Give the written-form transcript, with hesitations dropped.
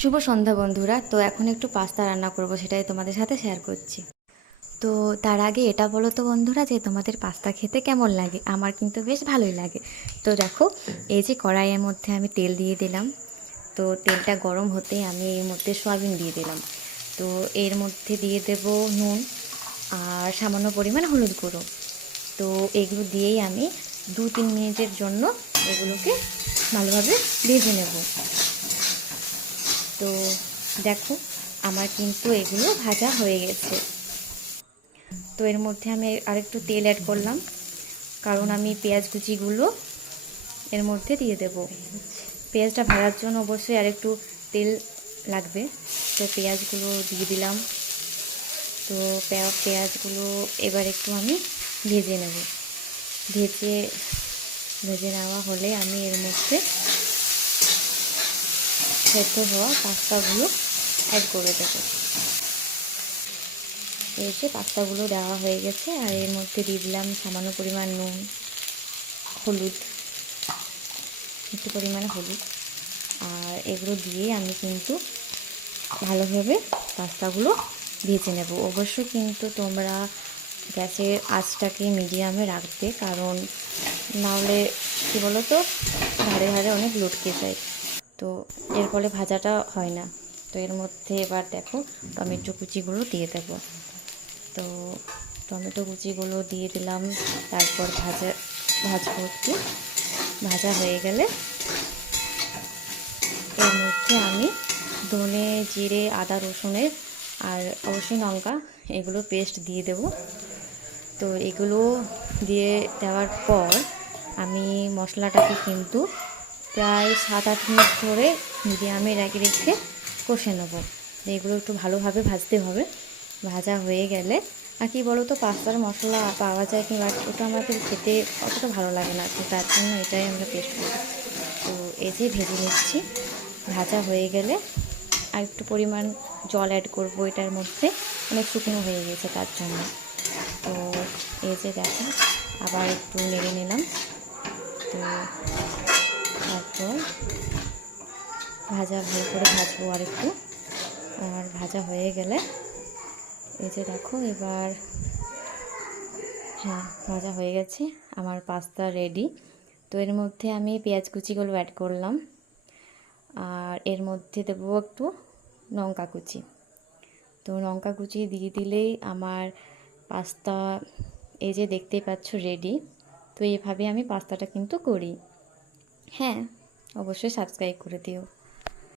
শুভ সন্ধ্যা বন্ধুরা। তো এখন একটু পাস্তা রান্না করব, সেটাই তোমাদের সাথে শেয়ার করছি। তো তার আগে এটা বলো তো বন্ধুরা, যে তোমাদের পাস্তা খেতে কেমন লাগে? আমার কিন্তু বেশ ভালোই লাগে। তো দেখো, এই যে কড়াইয়ের মধ্যে আমি তেল দিয়ে দিলাম। তো তেলটা গরম হতেই আমি এর মধ্যে সয়াবিন দিয়ে দিলাম। তো এর মধ্যে দিয়ে দেব নুন আর সামান্য পরিমাণ হলুদ গুঁড়ো। তো এগুলো দিয়েই আমি 2-3 মিনিটের জন্য এগুলোকে ভালোভাবে ভেজে নেব। তো দেখো, আমার কিন্তু এগুলো ভাজা হয়ে গেছে। তো এর মধ্যে আমি আরেকটু তেল অ্যাড করলাম, কারণ আমি পেঁয়াজ কুচিগুলো এর মধ্যে দিয়ে দেব। পেঁয়াজটা ভাজার জন্য অবশ্যই আরেকটু তেল লাগবে। তো পেঁয়াজগুলো দিয়ে দিলাম। তো পেঁয়াজগুলো এবার একটু আমি ভেজে নেব। ভেজে নেওয়া হলে আমি এর মধ্যে সেদ্ধ হওয়া পাস্তাগুলো অ্যাড করে দেবো। এই যে পাস্তাগুলো দেওয়া হয়ে গেছে, আর এর মধ্যে দিয়ে দিলাম সামান্য পরিমাণ নুন, হলুদ, একটু পরিমাণে হলুদ। আর এগুলো দিয়ে আমি কিন্তু ভালোভাবে পাস্তাগুলো ভেজে নেব। অবশ্যই কিন্তু তোমরা গ্যাসের আঁচটাকে মিডিয়ামে রাখবে, কারণ নাহলে কী বলো তো, ধারে ধারে অনেক লটকে যায়। তো এর ফলে ভাজাটা হয় না। তো এর মধ্যে এবার দেখো, টমেটো কুচিগুলো দিয়ে দেবো। তো টমেটো কুচিগুলো দিয়ে দিলাম। তারপর ভাজবো একটু। ভাজা হয়ে গেলে এর মধ্যে আমি ধনে, জিরে, আদা, রসুনের আর অবশ্যই লঙ্কা এগুলো পেস্ট দিয়ে দেব। তো এগুলো দিয়ে দেওয়ার পর আমি মশলাটাকে কিন্তু প্রায় 7-8 মিনিট ধরে মিডিয়ামে রেখে কষে নেব। এগুলো একটু ভালোভাবে ভাজতে হবে। ভাজা হয়ে গেলে, আর কি বলো তো, পাস্তার মশলা পাওয়া যায় কিংবা ওটা আমাদের খেতে অতটা ভালো লাগে না, তো তার জন্য এটাই আমরা পেস্ট করি। তো এই যে ভেজে নিচ্ছি। ভাজা হয়ে গেলে আর একটু পরিমাণ জল অ্যাড করবো এটার মধ্যে, অনেক শুকনো হয়ে গেছে তার জন্য। তো এই যে দেখো, আবার একটু নেড়ে নিলাম। তো তারপর ভালো করে ভাজবো আর একটু। আর ভাজা হয়ে গেলে এই যে দেখো, এবার ভাজা হয়ে গেছে, আমার পাস্তা রেডি। তো এর মধ্যে আমি পেঁয়াজ কুচিগুলো অ্যাড করলাম, আর এর মধ্যে দেবো একটু লঙ্কা কুচি। তো লঙ্কা কুচি দিয়ে দিলেই আমার পাস্তা, এই যে দেখতেই পাচ্ছ, রেডি। তো এইভাবে আমি পাস্তাটা কিন্তু করি। হ্যাঁ, অবশ্যই সাবস্ক্রাইব করে দিও।